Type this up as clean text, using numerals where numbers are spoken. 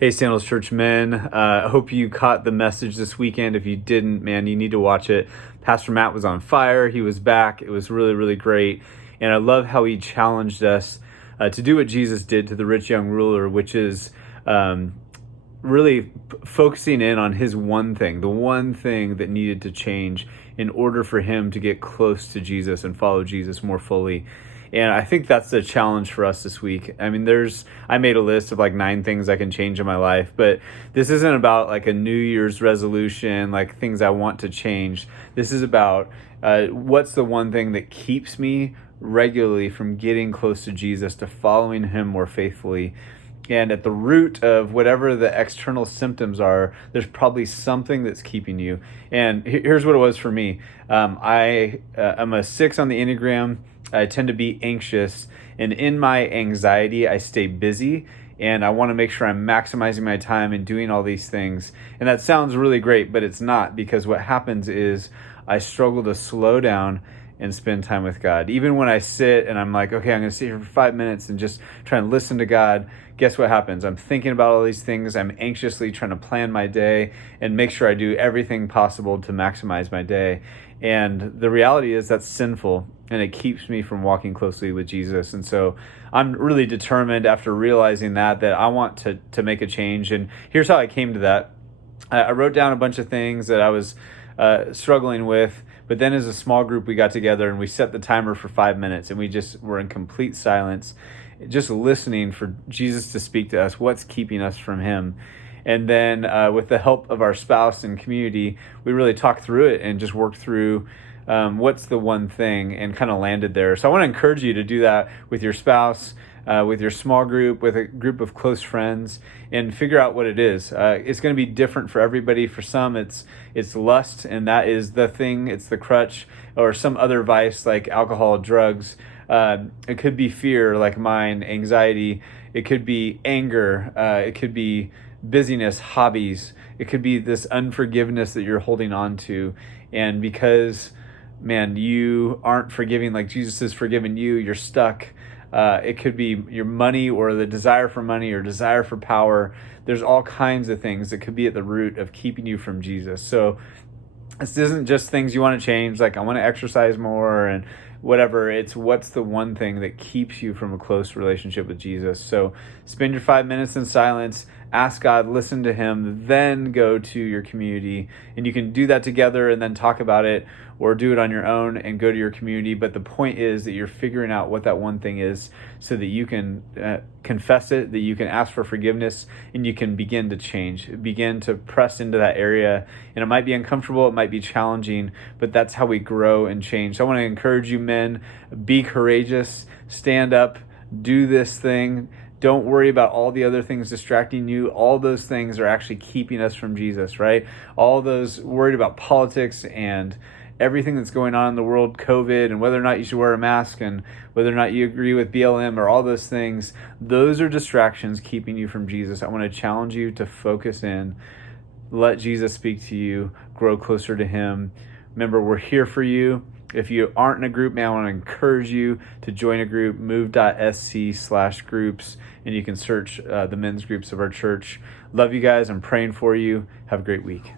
Hey, Sandals Church men. I hope you caught the message this weekend. If you didn't, man, you need to watch it. Pastor Matt was on fire. He was back. It was really, really great. And I love how he challenged us to do what Jesus did to the rich young ruler, which is really focusing in on his one thing, the one thing that needed to change in order for him to get close to Jesus and follow Jesus more fully. And I think that's the challenge for us this week. I mean, I made a list of like 9 things I can change in my life, but this isn't about like a New Year's resolution, like things I want to change. This is about what's the one thing that keeps me regularly from getting close to Jesus, to following him more faithfully. And at the root of whatever the external symptoms are, there's probably something that's keeping you. And here's what it was for me. I'm a 6 on the Enneagram. I tend to be anxious. And in my anxiety, I stay busy. And I want to make sure I'm maximizing my time and doing all these things. And that sounds really great, but it's not, because what happens is I struggle to slow down and spend time with God. Even when I sit and I'm like, okay, I'm going to sit here for 5 minutes and just try and listen to God, guess what happens? I'm thinking about all these things. I'm anxiously trying to plan my day and make sure I do everything possible to maximize my day. And the reality is that's sinful, and it keeps me from walking closely with Jesus. And so I'm really determined, after realizing that I want to make a change. And here's how I came to that. I wrote down a bunch of things that I was struggling with. But then as a small group, we got together and we set the timer for 5 minutes, and we just were in complete silence, just listening for Jesus to speak to us, what's keeping us from him. And then with the help of our spouse and community, we really talked through it and just worked through what's the one thing, and kind of landed there. So I want to encourage you to do that with your spouse, with your small group, with a group of close friends, and figure out what it is. It's going to be different for everybody. For some, it's lust, and that is the thing. It's the crutch, or some other vice like alcohol, drugs. It could be fear, like mine, anxiety. It could be anger. It could be busyness, hobbies. It could be this unforgiveness that you're holding on to, and because, man, you aren't forgiving like Jesus has forgiven you, you're stuck. It could be your money, or the desire for money, or desire for power. There's all kinds of things that could be at the root of keeping you from Jesus. So this isn't just things you want to change, like I want to exercise more and whatever. It's what's the one thing that keeps you from a close relationship with Jesus. So spend your 5 minutes in silence, ask God, listen to him, then go to your community. And you can do that together and then talk about it, or do it on your own and go to your community. But the point is that you're figuring out what that one thing is, so that you can confess it, that you can ask for forgiveness, and you can begin to change, begin to press into that area. And it might be uncomfortable, it might be challenging, but that's how we grow and change. So I want to encourage you, men, be courageous, stand up, do this thing. Don't worry about all the other things distracting you. All those things are actually keeping us from Jesus, right? All those worried about politics and everything that's going on in the world, COVID, and whether or not you should wear a mask, and whether or not you agree with BLM, or all those things, those are distractions keeping you from Jesus. I want to challenge you to focus in, let Jesus speak to you, grow closer to him. Remember, we're here for you. If you aren't in a group, man, I want to encourage you to join a group, move.sc/groups, and you can search the men's groups of our church. Love you guys. I'm praying for you. Have a great week.